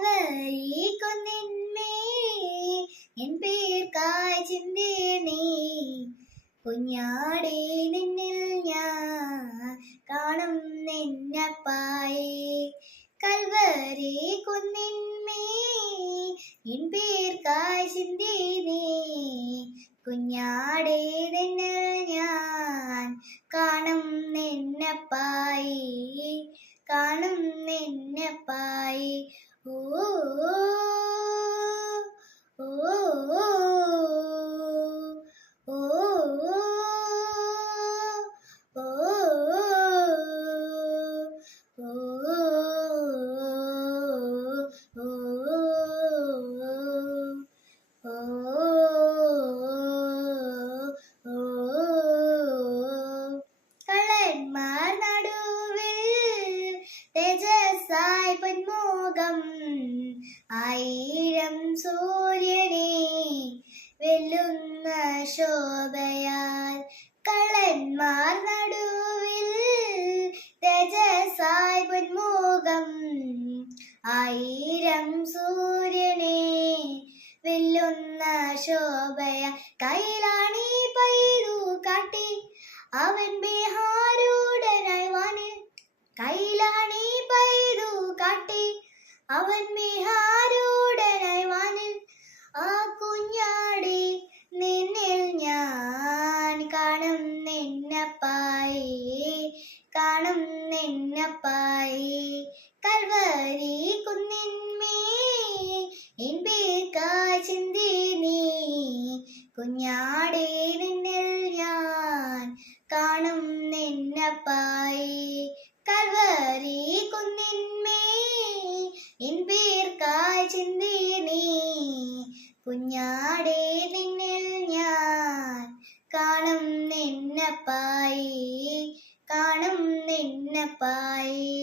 Kalvari കുന്നിന്മേ N പേർക്കായി ചിന്തീർന്നേ കുഞ്ഞാടേ നിന്നിൽ ഞാൻ കാണും നിന്നപ്പായേ കൽവരി കുന്നിന്മേ എൻ പേർക്കായി ചിന്തീർന്നേ കുഞ്ഞാടേ നിന്നിൽ ഞാൻ കാണും നിന്നപ്പായേ കാണും നിന്നപ്പായേ ഓ ഓ ഓ കള്ളന്മാർ നടുവിൽ തേജസ്സായി പൊന്മുഖം ആയിരം സൂര്യനെ വെല്ലുന്ന ശോഭയാൽ കള്ളന്മാർ നടുവിൽ തേജസ്സായി പൊന്മുഖം ആയിരം സൂര്യനെ വെല്ലുന്ന ശോഭയ കൈലാണി പൈതു കാട്ടി അവൻ ബിഹാരൂടനായി വാനിൽ കൈലാണി പൈതു കാട്ടി അവൻ ബിഹാരൂടനായി വാനിൽ ആ കുഞ്ഞാടി നിന്നിൽ ഞാൻ കാണും നിന്നപ്പായേ കാണും നിന്നപ്പായേ കൽവരി കുന്നിന്മേ എൻ പേർക്കായി ചിന്തി നീ കുഞ്ഞാടേ നിന്നിൽ ഞാൻ കാണും നിന്നപ്പായേ കൽവരി കുന്നിന്മേ എൻ പേർക്കായി ചിന്തി നീ കുഞ്ഞാടേ നിന്നിൽ ഞാൻ കാണും നിന്നപ്പായേ കാണും നിന്നപ്പായേ